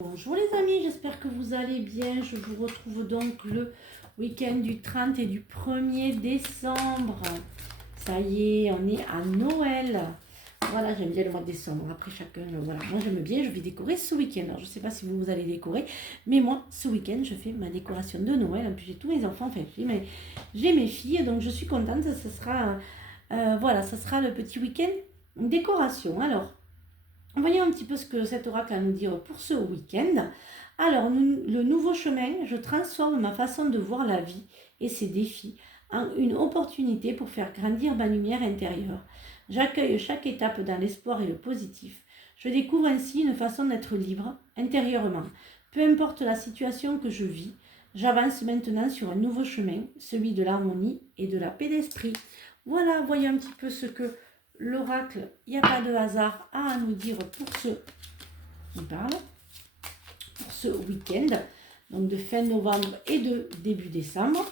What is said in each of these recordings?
Bonjour les amis, j'espère que vous allez bien. Je vous retrouve donc le week-end du 30 et du 1er décembre. Ça y est, on est à Noël. Voilà, j'aime bien le mois de décembre. Après chacun, voilà. Moi j'aime bien, je vais décorer ce week-end. Alors je ne sais pas si vous allez décorer, mais moi ce week-end je fais ma décoration de Noël. En plus j'ai tous mes enfants, enfin j'ai mes filles, donc je suis contente. Ce sera, voilà, ça sera le petit week-end décoration. Alors, voyons un petit peu ce que cet oracle a à nous dire pour ce week-end. Alors, le nouveau chemin, je transforme ma façon de voir la vie et ses défis en une opportunité pour faire grandir ma lumière intérieure. J'accueille chaque étape dans l'espoir et le positif. Je découvre ainsi une façon d'être libre intérieurement. Peu importe la situation que je vis, j'avance maintenant sur un nouveau chemin, celui de l'harmonie et de la paix d'esprit. Voilà, voyons un petit peu ce que l'oracle, il n'y a pas de hasard, a à nous dire pour ce qui parle, pour ce week-end, donc de fin novembre et de début décembre.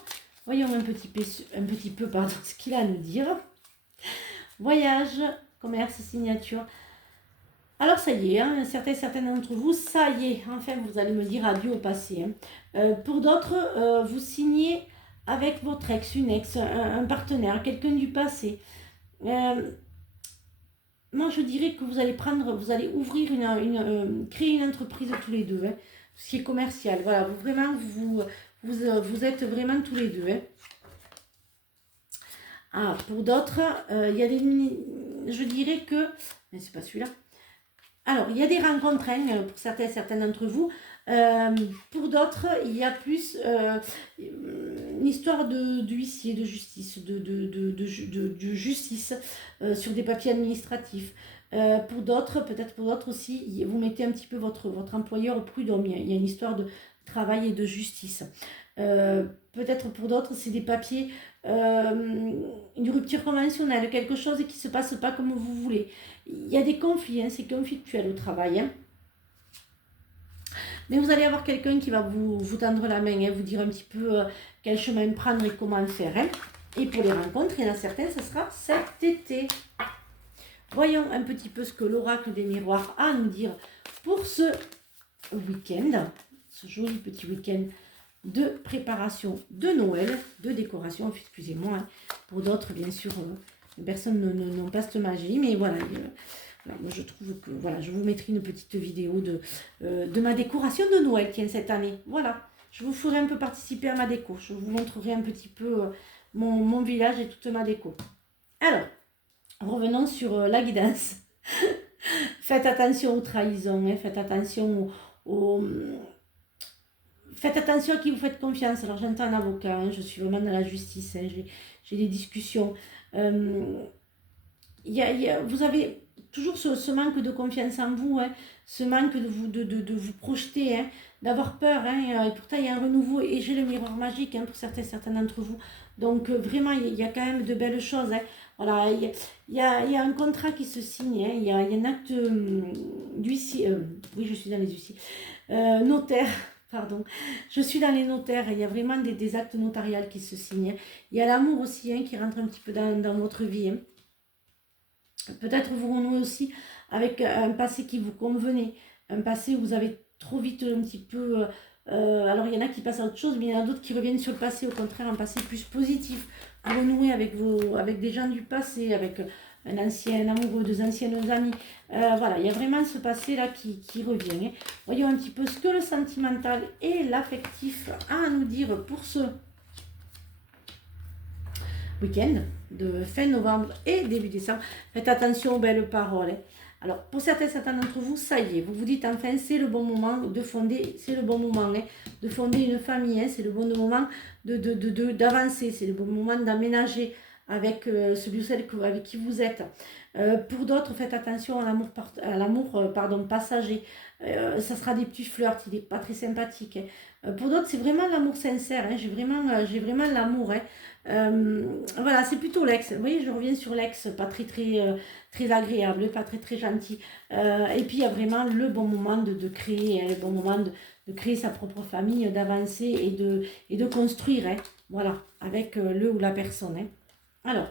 Voyons un petit peu ce qu'il a à nous dire. Voyage, commerce, signature. Alors ça y est, hein, certains d'entre vous, ça y est, enfin vous allez me dire adieu au passé. Pour d'autres, vous signez avec votre ex, une ex, un partenaire, quelqu'un du passé. Moi, je dirais que vous allez ouvrir créer une entreprise tous les deux, hein, ce qui est commercial. Voilà, vous êtes vraiment tous les deux. Hein. Ah, pour d'autres, il y a je dirais que, mais c'est pas celui-là. Alors, il y a des rencontres pour certains d'entre vous. Pour d'autres, il y a plus une histoire d'huissier, de justice, de justice sur des papiers administratifs. Peut-être pour d'autres aussi, vous mettez un petit peu votre employeur au prud'homme. Il y a une histoire de travail et de justice. Peut-être pour d'autres, c'est des papiers, une rupture conventionnelle, quelque chose qui ne se passe pas comme vous voulez. Il y a des conflits, hein, c'est conflictuel au travail. Hein. Mais vous allez avoir quelqu'un qui va vous tendre la main, hein, vous dire un petit peu quel chemin prendre et comment faire. Hein. Et pour les rencontres, il y en a certains, ce sera cet été. Voyons un petit peu ce que l'oracle des miroirs a à nous dire pour ce week-end, ce joli petit week-end de préparation de Noël, de décoration, excusez-moi. Hein. Pour d'autres, bien sûr, les personnes n'ont pas cette magie, mais voilà. Voilà, moi je trouve que voilà, je vous mettrai une petite vidéo de ma décoration de Noël cette année. Voilà, je vous ferai un peu participer à ma déco. Je vous montrerai un petit peu mon village et toute ma déco. Alors, revenons sur la guidance. Faites attention aux trahisons, hein, faites attention faites attention à qui vous faites confiance. Alors j'entends un avocat, hein, je suis vraiment dans la justice, hein, j'ai des discussions. Vous avez toujours ce manque de confiance en vous, hein, ce manque de vous projeter, hein, d'avoir peur. Hein, et pourtant, il y a un renouveau et j'ai le miroir magique hein, pour certains d'entre vous. Donc, vraiment, il y a quand même de belles choses. Hein. Voilà, il y a un contrat qui se signe, hein, il y a un acte d'huissier. Oui, je suis dans les huissiers. Notaire. Pardon, je suis dans les notaires, il y a vraiment des actes notariales qui se signent. Il y a l'amour aussi hein, qui rentre un petit peu dans votre vie. Hein. Peut-être vous renouez aussi avec un passé qui vous convenait, un passé où vous avez trop vite un petit peu... alors il y en a qui passent à autre chose, mais il y en a d'autres qui reviennent sur le passé, au contraire un passé plus positif. Vous renouez avec des gens du passé, avec un ancien amoureux, deux anciennes amies. Voilà, il y a vraiment ce passé-là qui revient. Hein. Voyons un petit peu ce que le sentimental et l'affectif a à nous dire pour ce week-end de fin novembre et début décembre. Faites attention aux belles paroles. Hein. Alors, pour certains d'entre vous, ça y est, vous vous dites enfin, c'est le bon moment de fonder, c'est le bon moment hein, de fonder une famille, hein, c'est le bon moment d'avancer, c'est le bon moment d'aménager avec celui ou celle avec qui vous êtes. Pour d'autres, faites attention à l'amour passager. Ça sera des petits flirts, il n'est pas très sympathique. Hein. Pour d'autres, c'est vraiment l'amour sincère. Hein. J'ai vraiment l'amour. Hein. Voilà, c'est plutôt l'ex. Vous voyez, je reviens sur l'ex, pas très agréable, pas très gentil. Et puis, il y a vraiment le bon moment de créer, hein, le bon moment de créer sa propre famille, d'avancer et de construire. Hein. Voilà, avec le ou la personne. Hein. Alors,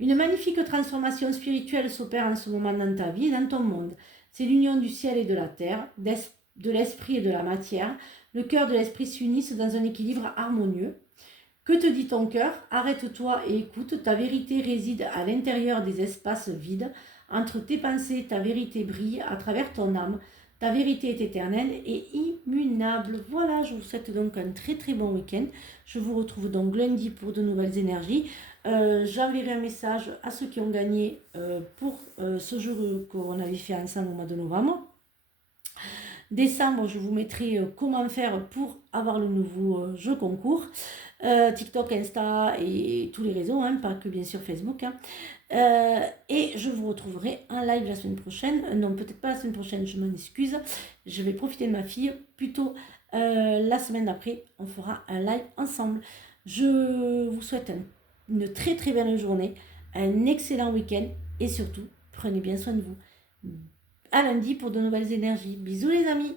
une magnifique transformation spirituelle s'opère en ce moment dans ta vie, dans ton monde. C'est l'union du ciel et de la terre, de l'esprit et de la matière. Le cœur de l'esprit s'unissent dans un équilibre harmonieux. Que te dit ton cœur? Arrête-toi et écoute. Ta vérité réside à l'intérieur des espaces vides. Entre tes pensées, ta vérité brille à travers ton âme. Ta vérité est éternelle et immuable. Voilà, je vous souhaite donc un très très bon week-end. Je vous retrouve donc lundi pour de nouvelles énergies. J'enverrai un message à ceux qui ont gagné pour ce jeu qu'on avait fait ensemble au mois de novembre. Décembre, je vous mettrai comment faire pour avoir le nouveau jeu concours. TikTok, Insta et tous les réseaux, hein, pas que bien sûr Facebook. Hein. Et je vous retrouverai en live la semaine prochaine. Non, peut-être pas la semaine prochaine, je m'en excuse. Je vais profiter de ma fille. Plutôt la semaine d'après, on fera un live ensemble. Je vous souhaite une très très belle journée, un excellent week-end et surtout, prenez bien soin de vous. À lundi pour de nouvelles énergies. Bisous les amis!